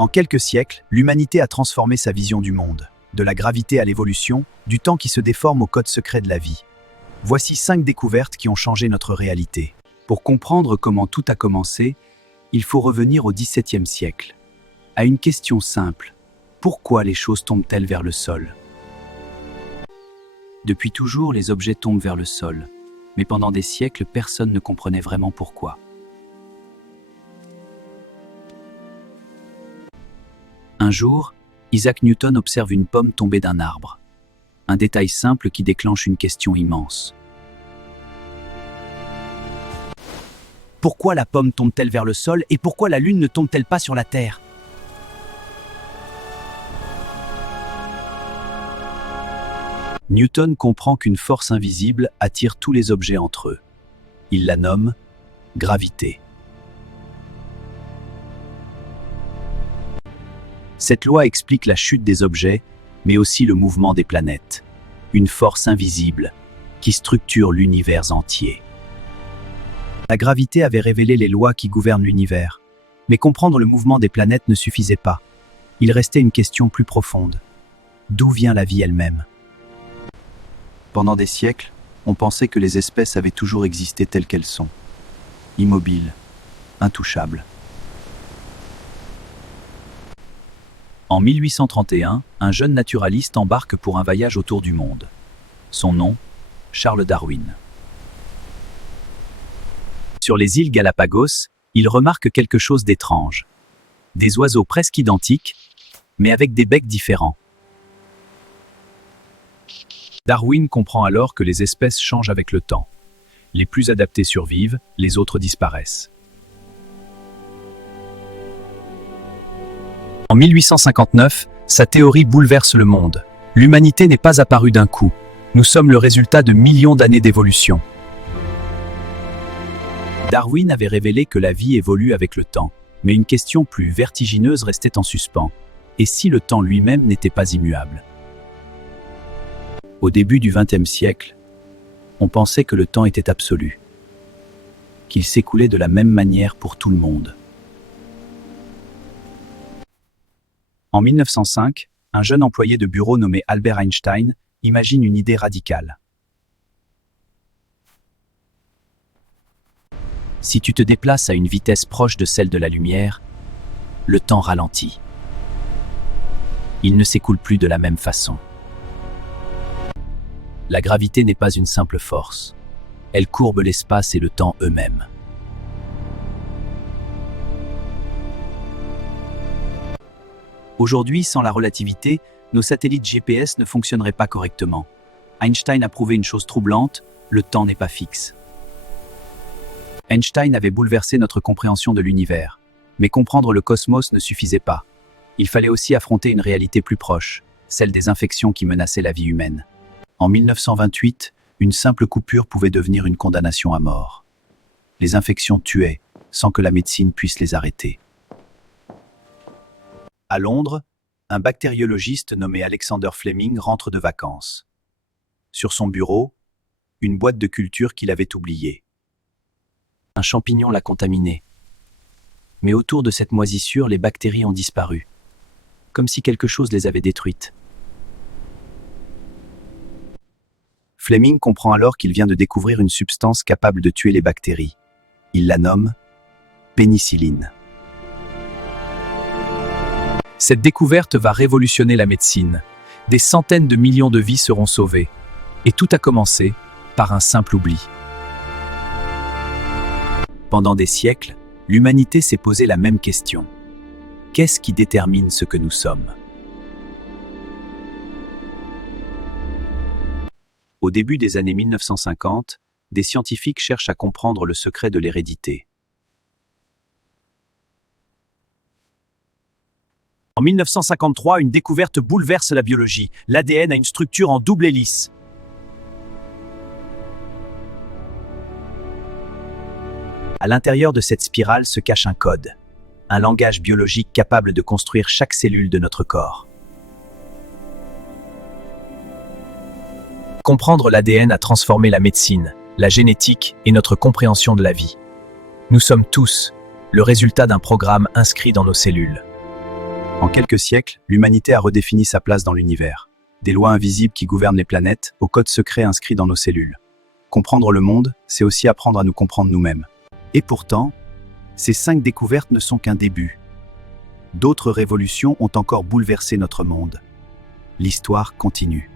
En quelques siècles, l'humanité a transformé sa vision du monde, de la gravité à l'évolution, du temps qui se déforme au code secret de la vie. Voici 5 découvertes qui ont changé notre réalité. Pour comprendre comment tout a commencé, il faut revenir au XVIIe siècle. À une question simple, pourquoi les choses tombent-elles vers le sol ? Depuis toujours, les objets tombent vers le sol, mais pendant des siècles, personne ne comprenait vraiment pourquoi. Un jour, Isaac Newton observe une pomme tomber d'un arbre. Un détail simple qui déclenche une question immense. Pourquoi la pomme tombe-t-elle vers le sol et pourquoi la lune ne tombe-t-elle pas sur la Terre ? Newton comprend qu'une force invisible attire tous les objets entre eux. Il la nomme gravité. Cette loi explique la chute des objets, mais aussi le mouvement des planètes. Une force invisible qui structure l'univers entier. La gravité avait révélé les lois qui gouvernent l'univers, mais comprendre le mouvement des planètes ne suffisait pas. Il restait une question plus profonde. D'où vient la vie elle-même ? Pendant des siècles, on pensait que les espèces avaient toujours existé telles qu'elles sont. Immobiles, intouchables. En 1831, un jeune naturaliste embarque pour un voyage autour du monde. Son nom, Charles Darwin. Sur les îles Galapagos, il remarque quelque chose d'étrange. Des oiseaux presque identiques, mais avec des becs différents. Darwin comprend alors que les espèces changent avec le temps. Les plus adaptées survivent, les autres disparaissent. En 1859, sa théorie bouleverse le monde. L'humanité n'est pas apparue d'un coup. Nous sommes le résultat de millions d'années d'évolution. Darwin avait révélé que la vie évolue avec le temps, mais une question plus vertigineuse restait en suspens. Et si le temps lui-même n'était pas immuable ? Au début du XXe siècle, on pensait que le temps était absolu, qu'il s'écoulait de la même manière pour tout le monde. En 1905, un jeune employé de bureau nommé Albert Einstein imagine une idée radicale. Si tu te déplaces à une vitesse proche de celle de la lumière, le temps ralentit. Il ne s'écoule plus de la même façon. La gravité n'est pas une simple force. Elle courbe l'espace et le temps eux-mêmes. Aujourd'hui, sans la relativité, nos satellites GPS ne fonctionneraient pas correctement. Einstein a prouvé une chose troublante, le temps n'est pas fixe. Einstein avait bouleversé notre compréhension de l'univers. Mais comprendre le cosmos ne suffisait pas. Il fallait aussi affronter une réalité plus proche, celle des infections qui menaçaient la vie humaine. En 1928, une simple coupure pouvait devenir une condamnation à mort. Les infections tuaient, sans que la médecine puisse les arrêter. À Londres, un bactériologiste nommé Alexander Fleming rentre de vacances. Sur son bureau, une boîte de culture qu'il avait oubliée. Un champignon l'a contaminée. Mais autour de cette moisissure, les bactéries ont disparu, comme si quelque chose les avait détruites. Fleming comprend alors qu'il vient de découvrir une substance capable de tuer les bactéries. Il la nomme pénicilline. Cette découverte va révolutionner la médecine. Des centaines de millions de vies seront sauvées. Et tout a commencé par un simple oubli. Pendant des siècles, l'humanité s'est posé la même question. Qu'est-ce qui détermine ce que nous sommes ? Au début des années 1950, des scientifiques cherchent à comprendre le secret de l'hérédité. En 1953, une découverte bouleverse la biologie. L'ADN a une structure en double hélice. À l'intérieur de cette spirale se cache un code, un langage biologique capable de construire chaque cellule de notre corps. Comprendre l'ADN a transformé la médecine, la génétique et notre compréhension de la vie. Nous sommes tous le résultat d'un programme inscrit dans nos cellules. En quelques siècles, l'humanité a redéfini sa place dans l'univers. Des lois invisibles qui gouvernent les planètes, aux codes secrets inscrits dans nos cellules. Comprendre le monde, c'est aussi apprendre à nous comprendre nous-mêmes. Et pourtant, ces 5 découvertes ne sont qu'un début. D'autres révolutions ont encore bouleversé notre monde. L'histoire continue.